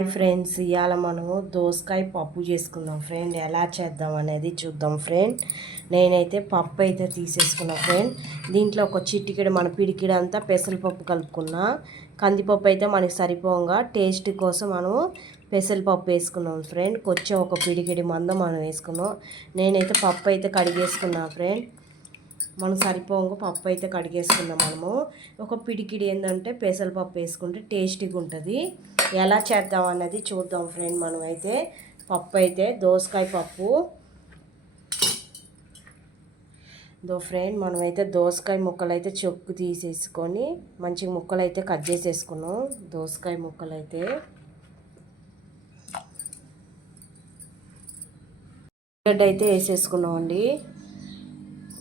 Friends, ఇవాళ మనము దోసకాయ పప్పు చేసుకుందాం ఫ్రెండ్. ఎలా చేద్దాం అనేది చూద్దాం ఫ్రెండ్. నేనైతే పప్పు అయితే తీసేసుకున్నా ఫ్రెండ్. దీంట్లో ఒక చిటికెడు మన పిడికిడ అంతా పెసరపప్పు కలుపుకున్నా. కందిపప్పు అయితే మనకి సరిపోగా టేస్ట్ కోసం మనము పెసరపప్పు వేసుకున్నాం ఫ్రెండ్. కొంచెం ఒక పిడికిడి మందం మనం వేసుకున్నాం. నేనైతే పప్పు అయితే కడిగేసుకున్నా ఫ్రెండ్. మనం సరిపోగా పప్పు అయితే కడిగేసుకున్నాం. మనము ఒక పిడికిడి ఏంటంటే పెసరపప్పు వేసుకుంటే టేస్టీగా ఉంటుంది. ఎలా చేద్దాం అన్నది చూద్దాం ఫ్రెండ్. మనమైతే పప్పు అయితే దోసకాయ పప్పు ఫ్రెండ్, మనమైతే దోసకాయ ముక్కలు అయితే చెక్కు తీసేసుకొని మంచిగా ముక్కలు అయితే కట్ చేసేసుకున్నాం. దోసకాయ ముక్కలు అయితే గడ్డ అయితే వేసేసుకున్నాం అండి.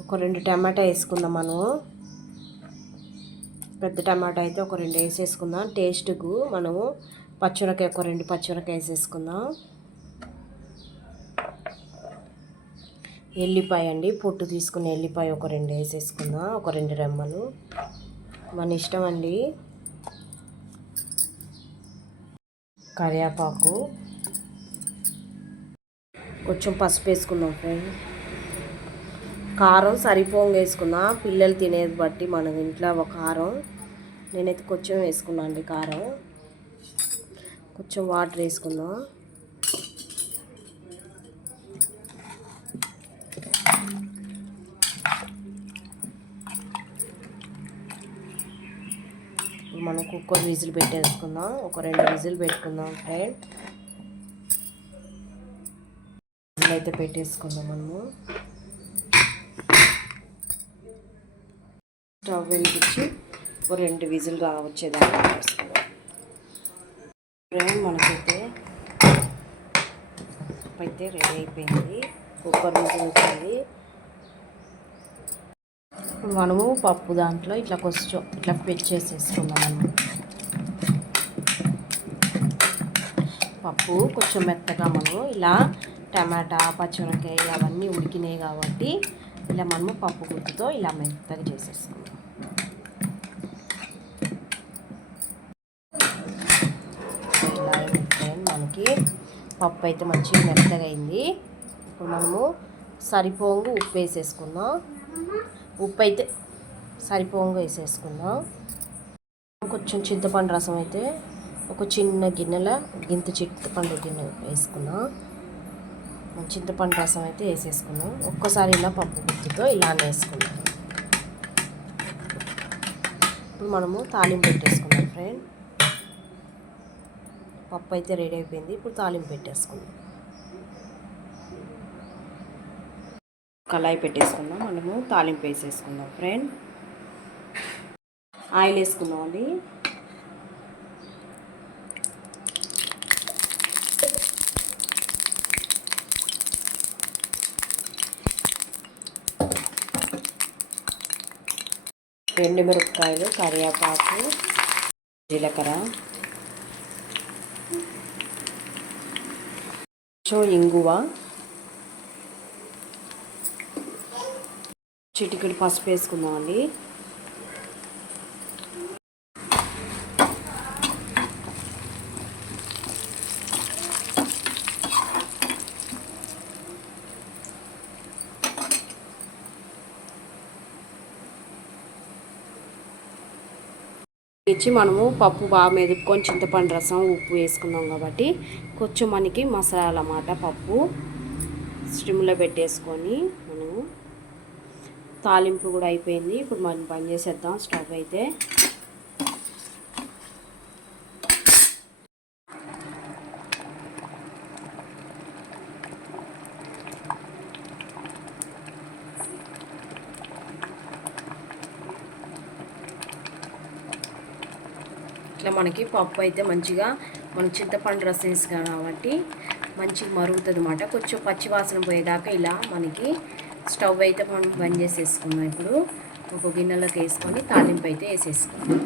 ఒక 2 టమాటా వేసుకుందాం. మనం పెద్ద టమాటా అయితే ఒక 2 వేసేసుకుందాం. టేస్ట్కు మనము పచ్చిమిరకాయ ఒక 2 పచ్చిమిరకాయ వేసేసుకుందాం. ఎల్లిపాయ అండి, పొట్టు తీసుకుని ఎల్లిపాయ ఒక 2 వేసేసుకుందాం. ఒక 2 రెమ్మలు మన ఇష్టం అండి. కరివేపాకు, కొంచెం పసుపు వేసుకుందాం ఫ్రెండ్. కారం సరిపోగా వేసుకుందాం. పిల్లలు తినేది బట్టి మనం ఇంట్లో ఒక కారం నేనైతే కొంచెం వేసుకున్నాను అండి. కారం కొంచెం వాటర్ వేసుకుందాం. మనం కుక్కర్ విజిల్ పెట్టేసుకుందాం. ఒక 2 విజిల్ పెట్టుకుందాం ఫ్రెండ్. అయితే పెట్టేసుకుందాం. మనము స్టవ్ వెలిగించి ఒక 2 విజిల్ వచ్చేదాకా వేసుకుందాం ఫ్రెండ్. మనకైతే రెడీ అయిపోయింది. కుక్కర్ విజిల్ వచ్చింది. ఇప్పుడు మనము పప్పు దాంట్లో ఇట్లా కొంచెం ఇట్లా పెంచేసేసుకుందాం. మనము పప్పు కొంచెం మెత్తగా మనము ఇలా టమాటా పచ్చిమిరకాయ అవన్నీ ఉడికినాయి కాబట్టి ఇలా మనము పప్పు గుత్తుతో ఇలా మెత్తగా చేసేసుకుందాం. ఇలా మనకి పప్పు అయితే మంచిగా మెత్తగా అయింది. ఇప్పుడు మనము సరిపోగా ఉప్పు వేసేసుకుందాం. ఉప్పు అయితే సరిపోగా వేసేసుకుందాం. కొంచెం చింతపండు రసం అయితే ఒక చిన్న గిన్నెలో చింతపండు గిన్నె వేసుకున్నాం. చింతపండు రసం అయితే వేసేసుకున్నాం. ఒక్కసారి ఇలా పప్పు గుత్తుతో ఇలా వేసుకున్నాం. ఇప్పుడు మనము తాలింపు పెట్టేసుకున్నాం ఫ్రెండ్. పప్పు అయితే రెడీ అయిపోయింది. ఇప్పుడు తాలింపు పెట్టేసుకున్నాం. కళాయి పెట్టేసుకుందాం. మనము తాలింపు వేసేసుకుందాం ఫ్రెండ్. ఆయిల్ వేసుకుందాం అండి. మిరపకాయలు, కరివేపాకు, జీలకర్ర, ఇంగువ, చిటికెడు పసుపు వేసుకుందామండి. ఇచ్చి మనము పప్పు బాగా మెదుపుకొని చింతపండు రసం ఉప్పు వేసుకున్నాం కాబట్టి కొంచెం మనకి మసాలా అన్నమాట. పప్పు స్టిమ్లో పెట్టేసుకొని మనము తాలింపు కూడా అయిపోయింది. ఇప్పుడు మనం బంద్ చేసేద్దాం స్టవ్ అయితే. ఇట్లా మనకి పప్పు అయితే మంచిగా మనం చింతపండు రసం వేసుకున్నాం కాబట్టి మంచిగా మరుగుతుంది అన్నమాట. కొంచెం పచ్చివాసన పోయేదాకా ఇలా మనకి స్టవ్ అయితే మనం బంద్ చేసేసుకున్నాం. ఇప్పుడు ఒక గిన్నెలోకి వేసుకొని తాలింపు అయితే వేసేసుకున్నాం.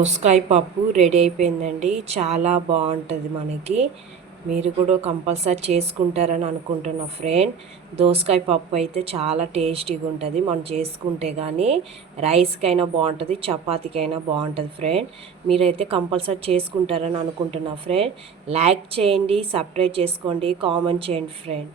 దోసకాయ పప్పు రెడీ అయిపోయిందండి. చాలా బాగుంటుంది మనకి. మీరు కూడా కంపల్సరీ చేసుకుంటారని అనుకుంటున్నా ఫ్రెండ్. దోసకాయ పప్పు అయితే చాలా టేస్టీగా ఉంటుంది మనం చేసుకుంటే. కానీ రైస్కైనా బాగుంటుంది, చపాతీకైనా బాగుంటుంది ఫ్రెండ్. మీరైతే కంపల్సరీ చేసుకుంటారని అనుకుంటున్నా ఫ్రెండ్. లైక్ చేయండి, సబ్స్క్రైబ్ చేసుకోండి, కామెంట్ చేయండి ఫ్రెండ్.